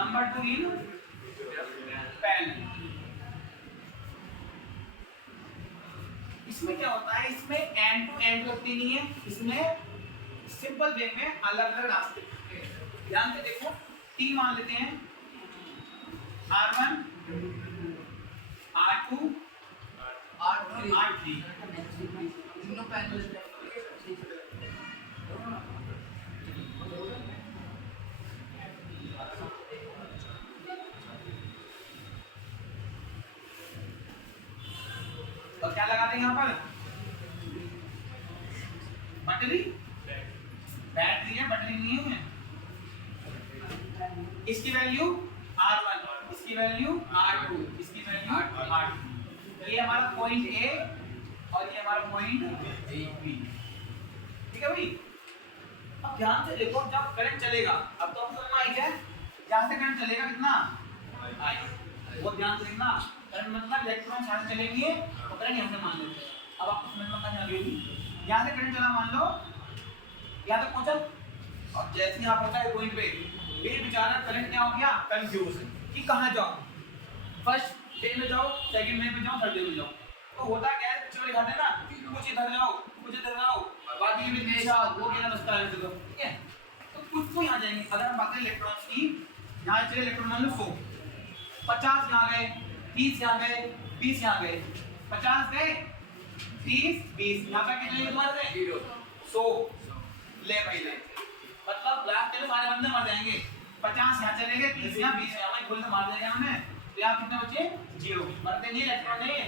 Number 2 इन pen. इसमें क्या होता है, इसमें एंड टू एंड लगती नहीं है, इसमें सिंपल वे में अलग अलग रास्ते। ध्यान से देखो, टी मान लेते हैं, R1 R2 R3 तीनों पैनल और क्या लगाते हैं यहाँ पर, बैटरी, बैटरी है, बैटरी नहीं है। इसकी वैल्यू R1, इसकी वैल्यू R2, इसकी वैल्यू R2। ये हमारा पॉइंट A और ये हमारा पॉइंट B। ठीक है भाई। अब ध्यान से देखो, जब करंट चलेगा, अब तो हमको आई है, यहाँ से करंट चलेगा कितना I, वो ध्यान से देखना। करंट मतलब इलेक्ट्रॉन यहाँ से चलेंगे तो करंट यहाँ से मान लेते हैं। अब आपको समझ में आ जाएगी, यहाँ से करंट चला, मान लो यहाँ तक पहुंचा, और जैसे ही यहाँ पहुंचा है पॉइंट पे, ये बेचारा करंट क्या हो गया, कंफ्यूज कि कहाँ जाओ, फर्स्ट डे में जाओ, सेकंड डे में जाओ, थर्ड डे में जाओ। तो होता क्या है, पिछले दिखाते हैं ना, कुछ इधर जाओ, कुछ इधर जाओ, बाकी में पीछे आओ, वो क्या रास्ता है तो, ठीक है। तो कुछ तो यहाँ जाएंगे। अगर हम बात करें इलेक्ट्रॉन्स की, यहाँ चले इलेक्ट्रॉन मान लो 100, 50 यहाँ गए, 30 यहाँ गए, 20 यहाँ गए, 50 गए, 30 20, यहाँ पर कितने बार गए, 100 ले पहले, मतलब लास्ट में सारे बंदे मर जाएंगे। 50 यहाँ चले गए, 30 यहाँ, 20 यहाँ, खुद से मार देगा हमने, तो यहाँ कितने बचे, 0, मरते नहीं इलेक्ट्रॉन नहीं।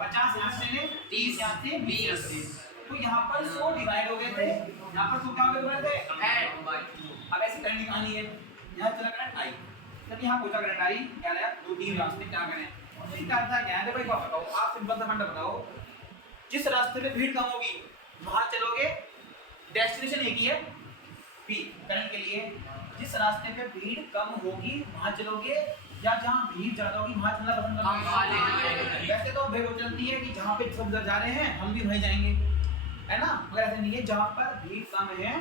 50 यहाँ से चले, 30 यहाँ से, 20 यहाँ से, तो यहाँ पर 100 डिवाइड हो गए थे, यहाँ पर 100 क्या हो गए थे। अब ऐसी करंट निकालनी है, यहाँ चला करंट आई, जब यहाँ पहुंचा करंट आई, क्या रहा, 2-3 रास्ते क्या करें, करता क्या है भाई, बताओ आप, सिंपल सा फंडा बताओ। जिस रास्ते पे भीड़ कम होगी वहां चलोगे, डेस्टिनेशन एक ही है बी करंट के लिए। जिस रास्ते पे भीड़ कम होगी वहां चलोगे, या जहां भीड़ ज्यादा होगी वहां चलना पसंद करोगे। वैसे तो भीड़ चलती है कि जहां पे सब जा रहे हैं हम भी वहीं जाएंगे, है ना, मगर ऐसा नहीं है, जहां पर भीड़ कम है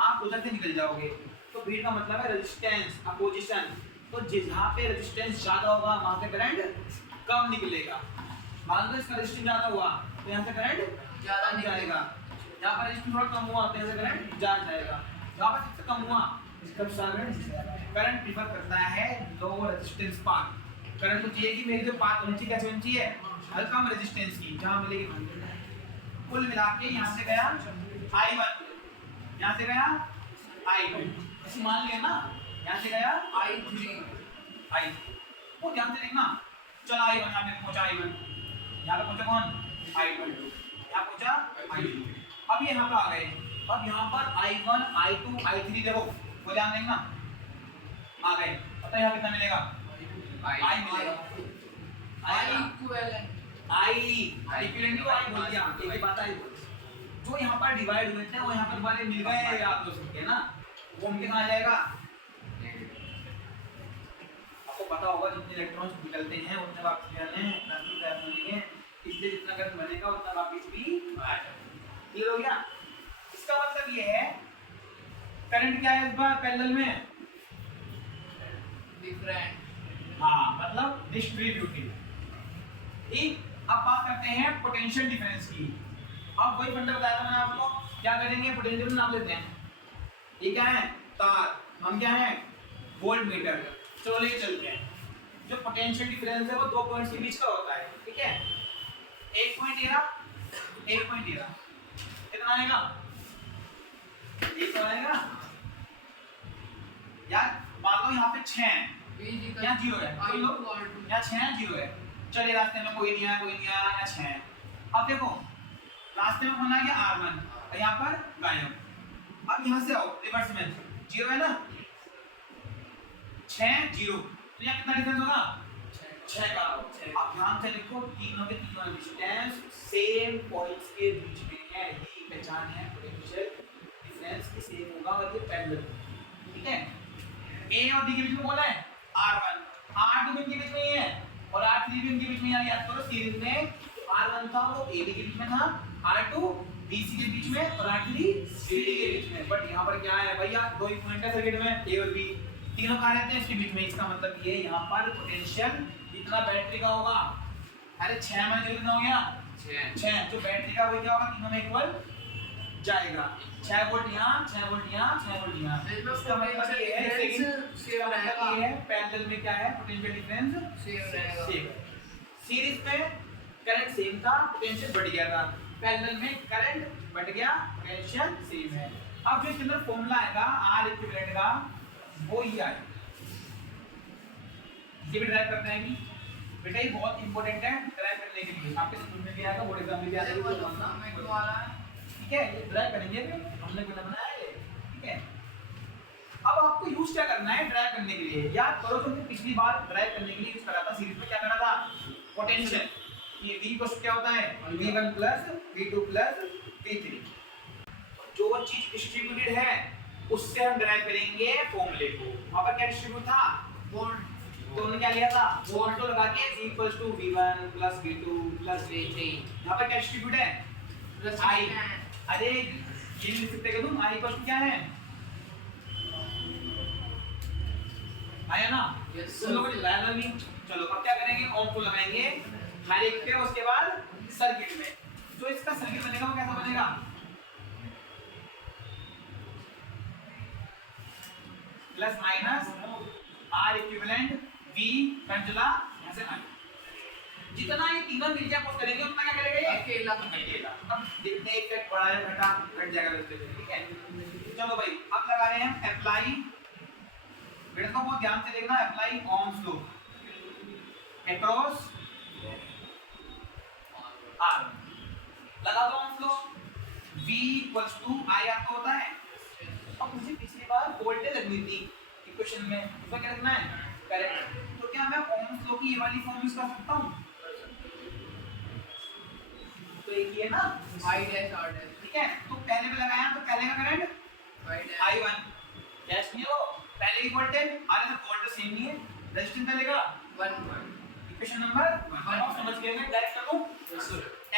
आप उधर से निकल जाओगे। तो भीड़ का मतलब है रेजिस्टेंस, अपोजिशन। तो जहां पे रेजिस्टेंस ज्यादा होगा वहां से करंट कम निकलेगा। मान लो इसका रेजिस्टेंस ज्यादा हुआ तो यहाँ से करंट ज्यादा जाएगा, यहाँ पर रेजिस्टेंस थोड़ा कम हुआ तो यहाँ से करंट ज्यादा जाएगा, यहाँ पर इससे कम हुआ इसका करंट प्रीफर करता है लो रेजिस्टेंस पाथ। करंट को चाहिए कि मेरी जो पाथ होनी चाहिए कैसे होनी चाहिए, हल्का कम रेजिस्टेंस की, जहाँ मिलेगी। कुल मिला के यहाँ से गया I1, यहाँ से गया I2, ऐसे मान लिया ना, यहाँ से गया I3, वो ध्यान से देखना, चला I1 यहाँ पे पहुंचा, I1 यहाँ पे पहुंचा कौन, I2 यहाँ पहुंचा I2। अब ये यहाँ पे आ गए, अब यहाँ पर I1 I2 I3 देखो, वो ध्यान देना, आ गए। पता है यहाँ कितना मिलेगा, I मिलेगा, I इक्विवेलेंट को I बोल दिया, एक ही बात है। जो यहाँ पर डिवाइड हुए थे वो यहाँ पर वाले मिल गए आप लोग सबके ना, वो उनके कहाँ जाएगा। आपको पता होगा जितने इलेक्ट्रॉन्स निकलते हैं उतने वापस जाने हैं, इसलिए जितना करंट बनेगा उतना वापस भी क्लियर हो गया। इसका मतलब ये है करंट क्या है इस बार पैरेलल में, डिफरेंट, हाँ मतलब डिस्ट्रीब्यूटिव। ठीक, अब बात करते हैं पोटेंशियल डिफरेंस की। अब वही फंडा बताया था मैंने आपको, क्या करेंगे, पोटेंशियल नाम लेते हैं, ये क्या है तार, हम क्या है वोल्ट मीटर। चलो ले चलते हैं, जो पोटेंशियल डिफरेंस है वो दो पॉइंट्स के बीच का होता है, ठीक है। एक पॉइंट ये रहा, एक पॉइंट ये रहा, कितना आएगा, एक तो आएगा यार। मान लो यहाँ पे 6 है, यहाँ 0 है, कोई लोग यहाँ 6 है 0 है, चले रास्ते में कोई नहीं आया, कोई नहीं आया, यहाँ 6 है। अब देखो रास्ते में कौन आ गया, R1, और यहाँ पर गायब। अब यहाँ से आओ रिवर्स में, 0 है ना, 6 0, तो यहाँ कितना डिफरेंस होगा, 6 का। अब ध्यान से देखो, तीनों के तीनों रेजिस्टेंस सेम पॉइंट्स के बीच में है, यही पहचान है पोटेंशियल डिफरेंस की, सेम होगा और ये पैरेलल, ठीक है। A और B के बीच में बोला है R1, R2 भी इनके बीच में ही है और R3 भी इनके बीच में आ गया। तो सीरीज में R1 था वो AB के बीच में था, R2 BC के बीच में और R3 CD के बीच में। बट यहाँ पर क्या है भैया, दो ही पॉइंट है सर्किट में, A और B, तीनों कहाँ रहते हैं इसके बीच में, इसका मतलब ये यहाँ पर पोटेंशियल इतना बैटरी का होगा। अरे 6 में जो कितना हो गया 6 जो बैटरी का वो क्या होगा तीनों में इक्वल जाएगा। 6 वोल्ट यहाँ 6 वोल्ट यहाँ 6 वोल्ट यहाँ। इसका मतलब ये है इसका मतलब ये है पैरेलल में क्या है पोटेंशियल डिफरेंस सेम। सीरीज में करंट सेम था पोटेंशियल बढ़ गया था, पैरेलल में करंट बढ़ गया पोटेंशियल सेम है। अब जो इसके अंदर फॉर्मूला आएगा आर इक्विवेलेंट का वो ही आएगा। ये भी ड्राइव करना है कि बेटा ये बहुत इंपॉर्टेंट है ड्राइव करने के लिए, आपके स्कूल में भी आएगा बोर्ड एग्जाम में भी आएगा। ठीक है ये ड्राइव करेंगे फिर हमने कोई बनाया है। ठीक है अब आपको यूज क्या करना है ड्राइव करने के लिए, याद करो तुमने पिछली बार ड्राइव करने के लिए यूज करा था सीरीज में क्या करा था पोटेंशियल। ये v को क्या होता है v1 v2 v3। जो चीज डिस्ट्रीब्यूटेड है उससे हम ड्राइव करेंगे फॉर्मूले को। वहां पर क्या डिस्ट्रीब्यूट था वोल्ट, तो हमने क्या लिया था वोल्ट को लगा के v v1 v2 v3। यहां पर क्या डिस्ट्रीब्यूट है i। अरे ये लिख सकते हैं तुम i क्या है आया ना तुम लोगों ने लगाया नहीं। चलो अब क्या करेंगे ओम को लगाएंगे हर एक पे, उसके बाद सर्किट में जो इसका सर्किट बनेगा वो कैसा बनेगा plus minus R equivalent v कंजुला ऐसे ना जितना ये तीनों मिलके आप करेंगे उतना क्या करेगा ये अकेला। अब देखते हैं एक बड़ा या घटा घट जाएगा वैसे। ठीक है चलो भाई अब लगा रहे हैं अप्लाई। बेटा को बहुत ध्यान से देखना apply ohms law across R लगा दो ohms लॉ V I आपको होता है। अब मुझे पिछली बार वोल्टेज लगनी थी इक्वेशन में, उसका क्या रखना है करंट, तो क्या मैं ohms लॉ की ये वाली फॉर्म यूज कर सकता हूं? तो एक ये ना I dash R dash। ठीक है तो पहले में लगाया तो पहले का करंट I1 डैश नहीं हो पहले की वोल्टेज आगे से वोल्टेज सेम नहीं है रेजिस्टेंस मिलेगा 1 इक्वेशन नंबर 1 समझ गए मैं डायरेक्ट कर दूं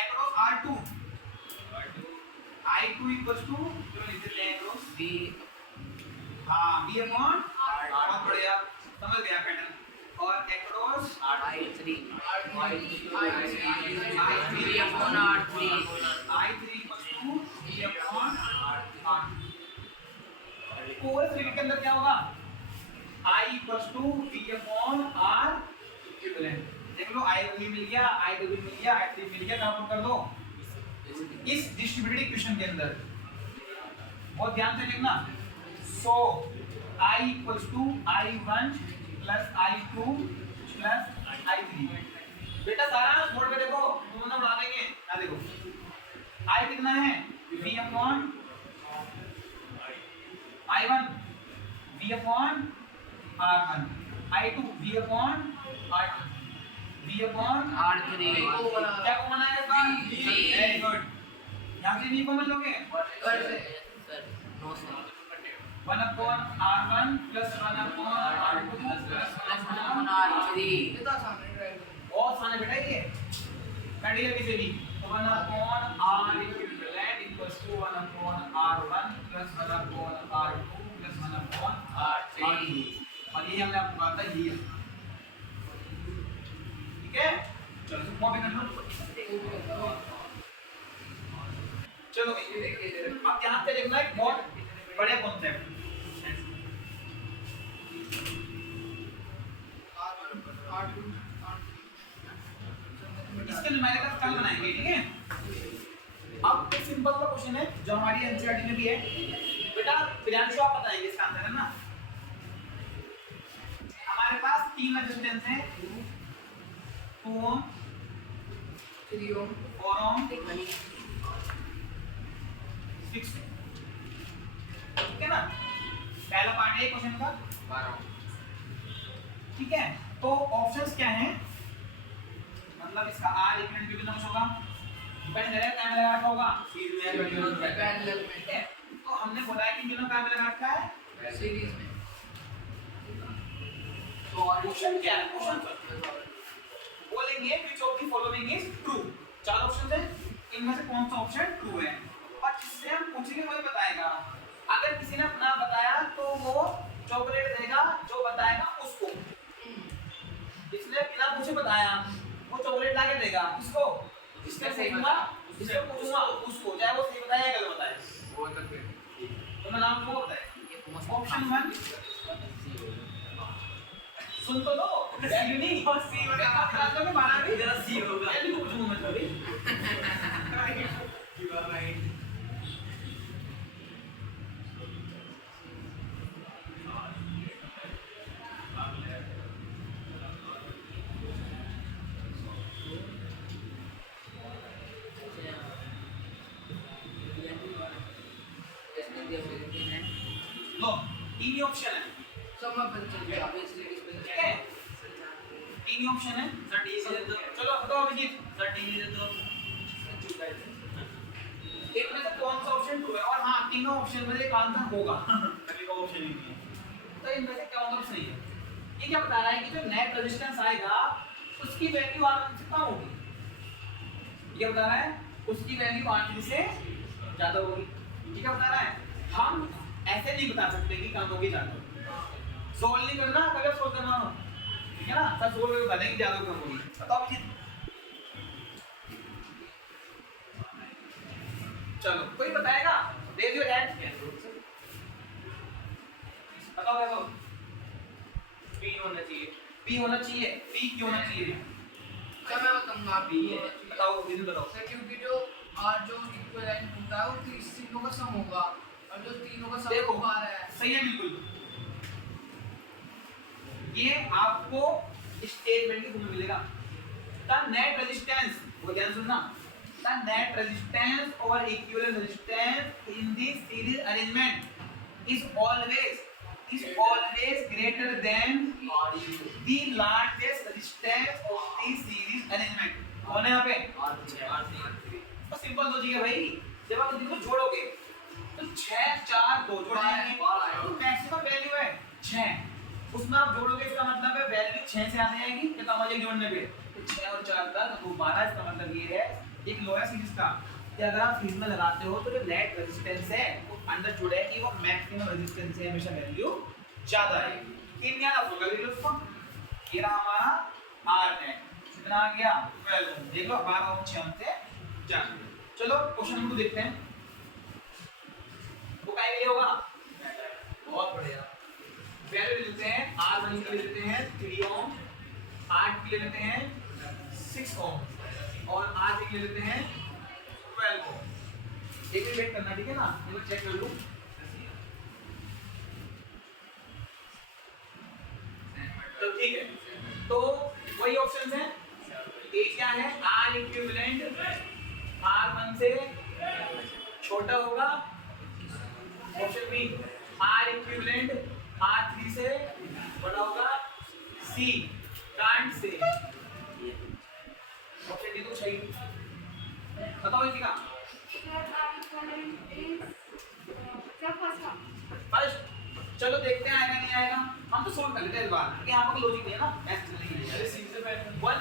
अक्रॉस R2 I2 जो लिख देते हैं अक्रॉस V हां V अपॉन R बहुत बढ़िया समझ गया पैटर्न। और across I3 I3 upon R3 I3 V upon R2। पूरे सर्किट के अंदर क्या होगा I V upon R equivalent. देख लो I भी मिल गया I2 भी मिल गया I3 मिल गया, कहां पर कर दो इस डिस्ट्रीब्यूटेड इक्वेशन के अंदर। बहुत ध्यान से देखना। सो I I1 plus I2 plus I3। बेटा सारा बोर्ड पे देखो दोनों बना देंगे ना। देखो I कितना है V upon I1 V upon R1 I2 V upon R2 V upon R3 क्या कॉमन आएगा इसका वेरी गुड। यहां से V कॉमन लोगे sir no sir 1 upon R1 plus 1 upon R2 plus 1 upon R3। बहुत सारे बेटा ये कंडीशन किसे भी 1 upon R equivalent equals to 1 upon R1 plus 1 upon R2 plus 1 upon R3। और ये हमने आपको कहा था ये ठीक है। चलो कॉपी कर लो। चलो अब ध्यान से देखना एक बहुत बड़े कॉन्सेप्ट इसके न्यूमेरिकल कल बनाएंगे। ठीक है अब एक सिंपल सा क्वेश्चन है जो हमारी एनसीईआरटी में भी है। बेटा प्रियांशु आप बताएंगे इसका आंसर है ना। हमारे पास 3 रेजिस्टेंस हैं 2 ओम 3 ohm 4 ओम 6। ठीक है ना पहला पार्ट है क्वेश्चन का 12। ठीक है तो ऑप्शंस क्या हैं, मतलब इसका R इक्विवेलेंट भी नंबर होगा डिपेंड करेगा क्या लगा रखा होगा सीरीज में पैरेलल में। ठीक है तो हमने बोला है कि दोनों क्या लगा रखा है सीरीज में। तो क्वेश्चन क्या है क्वेश्चन बोलेंगे which of the following is true. 4 options हैं इनमें से कौन सा ऑप्शन ट्रू है और जिससे हम पूछेंगे वही बताएगा। अगर किसी ने अपना बताया तो वो चॉकलेट देगा, कुछ बताया, वो चॉकलेट ला के देगा किसको, जिसका सही बता, जिसको पूछूंगा उसको, चाहे वो सही बताए या गलत बताए। वो तो फिर तो मैं नाम को बताए ऑप्शन 1 सुन तो लो, वैल्यू नहीं और सी बता क्लास में 12 भी जरा सी होगा, वैल्यू पूछूंगा मैं तो अभी। You are right. लो तीन ही ऑप्शन है, समय पर चल गया इसलिए इस पे ठीक है, तीन ही ऑप्शन है। सर डी दे दो, चलो बताओ अभिजीत, सर डी दे दो। एक में से कौन सा ऑप्शन ट्रू है, और हाँ तीनों ऑप्शन में से एक आंसर होगा, अभी का ऑप्शन ही नहीं है, तो इनमें से कौन सा सही है। ये क्या बता रहा है कि जो नेट रेजिस्टेंस आएगा उसकी वैल्यू R1 से कम होगी, ये बता रहा है उसकी वैल्यू R3 से ज्यादा होगी। ये क्या बता रहा है, हम ऐसे नहीं बता सकते कि कम होगी ज्यादा होगी, सोल्व नहीं करना, अगर सोल्व करना हो ठीक है ना, सब सोल्व करके बता देंगे ज्यादा कम होगी। बताओ अभिजीत, चलो कोई बताएगा, रेज योर हैंड, बताओ देखो, बी होना चाहिए। बी होना चाहिए, बी क्यों होना चाहिए, मैं बताऊंगा बी है। बताओ बिल्कुल बताओ। सर क्योंकि जो आर जो इक्विवेलेंट होता है वो तीनों का सम होगा और जो तीनों का सम देखो हो पा रहा है सही है बिल्कुल, ये आपको स्टेटमेंट के रूप में मिलेगा। द नेट रेजिस्टेंस, वो ध्यान सुनना, द नेट रेजिस्टेंस और equivalent resistance in the series arrangement is always greater than the largest resistance of the series arrangement। कौन है यहाँ पे, तो सिंपल लॉजिक है भाई, जब आप इनको जोड़ोगे तो 6 4 2 जोड़ेंगे तो मैक्सिमम वैल्यू है 6, उसमें आप जोड़ोगे इसका मतलब है वैल्यू 6 से आ जाएगी, ये कम आ जाएगी जोड़ने पे, तो 6 और 4 का तो 12, इसका मतलब ये है एक लोअर सीरीज का कि अगर आप सीरीज में लगाते हो तो जो नेट रेजिस्टेंस है वो अंदर जुड़ा है कि वो मैक्सिमम रेजिस्टेंस से हमेशा वैल्यू ज्यादा आएगी। तीन याद आपको कर लीजिए उसको, ये रहा हमारा R है, कितना आ गया 12, देख लो 12 और 6 से जान। चलो क्वेश्चन नंबर 2 देखते हैं, वो क्या ये होगा, बहुत बढ़िया, वैल्यू लेते हैं R1 के लिए लेते हैं 3 ओम, R2 के लिए लेते हैं 6 ओम और R3 के लिए लेते हैं 12 ओम। एक मिनट वेट करना ठीक है ना, मैं चेक कर लूं। तो ठीक है, तो वही ऑप्शंस हैं, ए क्या है, R इक्विवेलेंट R1 से छोटा होगा, option B R equivalent R3 से बड़ा होगा, सी कांट से, ऑप्शन डी तो सही। बताओ इसी का फर्स्ट, चलो देखते हैं आएगा नहीं आएगा, हम तो सोल्व कर लेते हैं इस बार क्योंकि यहाँ पर लॉजिक नहीं है ना, मैथ चल रही है। अरे सी से पहले 1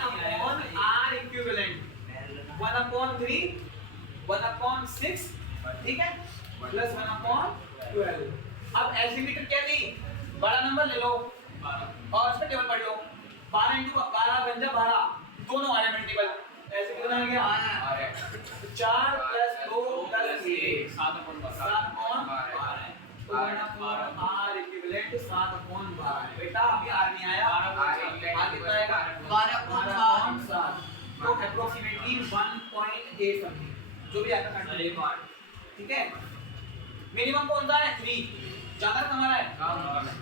R इक्विवेलेंट 1/3 1/6 ठीक है, प्लस 1/12। अब एलसीमीटर क्या दी, बड़ा नंबर ले लो और उसका टेबल पढ़ लो, 12 × 12 बन जा 12, दोनों आ रहे हैं टेबल, ऐसे कितना आ गया, 4 + 2 + 1 7/12, तो R इक्विवेलेंट 7/12। बेटा अभी R नहीं आया, R कितना आएगा 12/7, तो अप्रोक्सीमेटली 1.8 समथिंग जो भी आता है, ठीक है। मिनिमम कौन सा है 3, ज्यादा कम आ रहा है,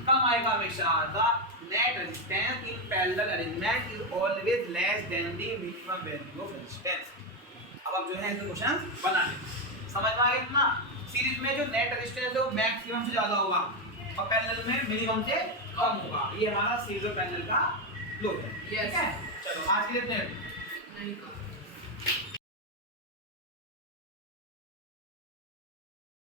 कम आएगा हमेशा। The net resistance in parallel arrangement is always less than the minimum value of resistance. अब आप जो है इसमें क्वेश्चन बना लें, समझ में आ गया इतना। सीरीज में जो नेट रेजिस्टेंस है वो मैक्सिमम से ज्यादा होगा और पैरेलल में मिनिमम से कम होगा, ये हमारा सीरीज और पैरेलल का लो है, ठीक है। चलो आज के लिए इतने। नहीं